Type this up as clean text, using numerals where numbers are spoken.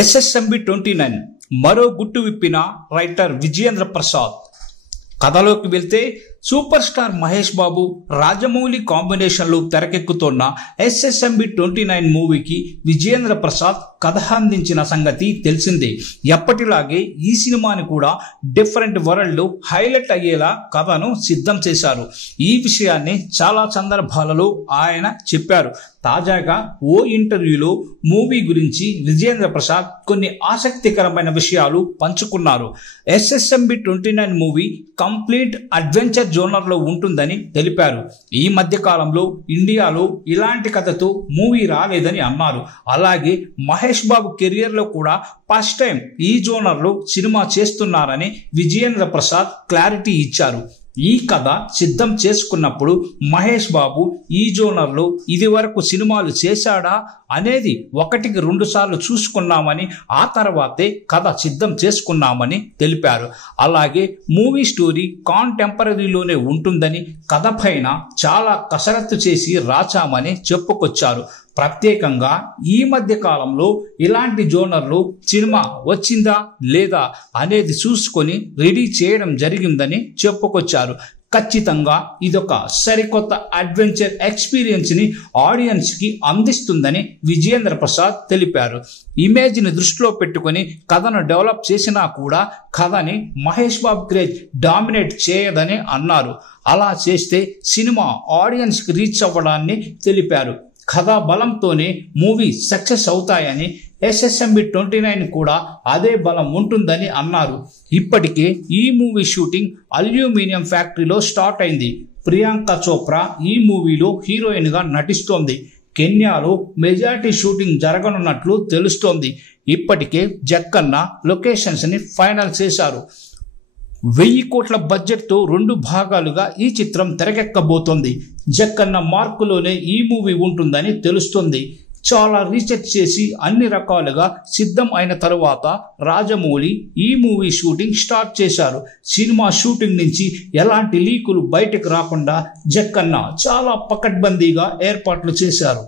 SSMB 29 మరో గుట్టు విప్పిన రైటర్ విజయేంద్ర ప్రసాద్. కథలోకి వెళ్తే సూపర్ స్టార్ మహేష్ బాబు రాజమౌళి కాంబినేషన్లో తెరకెక్కుతున్న SSMB 29 మూవీకి విజయేంద్ర ప్రసాద్ కథ అందించిన సంగతి తెలిసిందే. ఎప్పటిలాగే ఈ సినిమాని కూడా డిఫరెంట్ వరల్డ్ హైలైట్ అయ్యేలా కథను సిద్ధం చేశారు. ఈ విషయాన్ని చాలా సందర్భాలలో ఆయన చెప్పారు. తాజాగా ఓ ఇంటర్వ్యూలో మూవీ గురించి విజయేంద్ర ప్రసాద్ కొన్ని ఆసక్తికరమైన విషయాలు పంచుకున్నారు. SSMB 29 movie complete adventure genre లో ఉంటుందని తెలిపారు. ఈ మధ్య కాలంలో ఇండియాలో ఇలాంటి కథతో మూవీ రాలేదని అన్నారు. అలాగే మహేష్ బాబు కెరియర్ లో కూడా ఫస్ట్ టైం ఈ జోనర్ లో సినిమా చేస్తున్నారని విజయేంద్ర ప్రసాద్ క్లారిటీ ఇచ్చారు. ఈ కథ సిద్ధం చేసుకున్నప్పుడు మహేష్ బాబు ఈ జోనర్లో ఇది వరకు సినిమాలు చేశాడా అనేది 1-2 సార్లు చూసుకున్నామని, ఆ తర్వాతే కథ సిద్ధం చేసుకున్నామని తెలిపారు. అలాగే మూవీ స్టోరీ కాంటెంపరీలోనే ఉంటుందని, కథ పైన చాలా కసరత్తు చేసి రాచామని చెప్పుకొచ్చారు. ప్రత్యేకంగా ఈ మధ్య కాలంలో ఇలాంటి జోనర్లో సినిమా వచ్చిందా లేదా అనేది చూసుకొని రెడీ చేయడం జరిగిందని చెప్పుకొచ్చారు. ఖచ్చితంగా ఇదొక సరికొత్త అడ్వెంచర్ ఎక్స్పీరియన్స్ ని ఆడియన్స్ కి అందిస్తుందని విజయేంద్ర ప్రసాద్ తెలిపారు. ఇమేజ్ ని దృష్టిలో పెట్టుకుని కథను డెవలప్ చేసినా కూడా కథని మహేష్ బాబు క్రేజ్ డామినేట్ చేయదని అన్నారు. అలా చేస్తే సినిమా ఆడియన్స్ కి రీచ్ అవ్వడాన్ని తెలిపారు. కథా బలంతోనే మూవీ సక్సెస్ అవుతాయని, SSMB 29 కూడా అదే బలం ఉంటుందని అన్నారు. ఇప్పటికే ఈ మూవీ షూటింగ్ అల్యూమినియం ఫ్యాక్టరీలో స్టార్ట్ అయింది. ప్రియాంక చోప్రా ఈ మూవీలో హీరోయిన్ గా నటిస్తోంది. కెన్యాలో మెజారిటీ షూటింగ్ జరగనున్నట్లు తెలుస్తోంది. ఇప్పటికే జక్కన్న లొకేషన్స్ ని ఫైనల్ చేశారు. 1000 కోట్ల బడ్జెట్తో 2 భాగాలుగా ఈ చిత్రం తెరకెక్కబోతోంది. జక్కన్న మార్కులోనే ఈ మూవీ ఉంటుందని తెలుస్తుంది. చాలా రీసెర్చ్ చేసి అన్ని రకాలుగా సిద్ధం అయిన తరువాత రాజమౌళి ఈ మూవీ షూటింగ్ స్టార్ట్ చేశారు. సినిమా షూటింగ్ నుంచి ఎలాంటి లీకులు బయటకు రాకుండా జక్కన్న చాలా పకడ్బందీగా ఏర్పాట్లు చేశారు.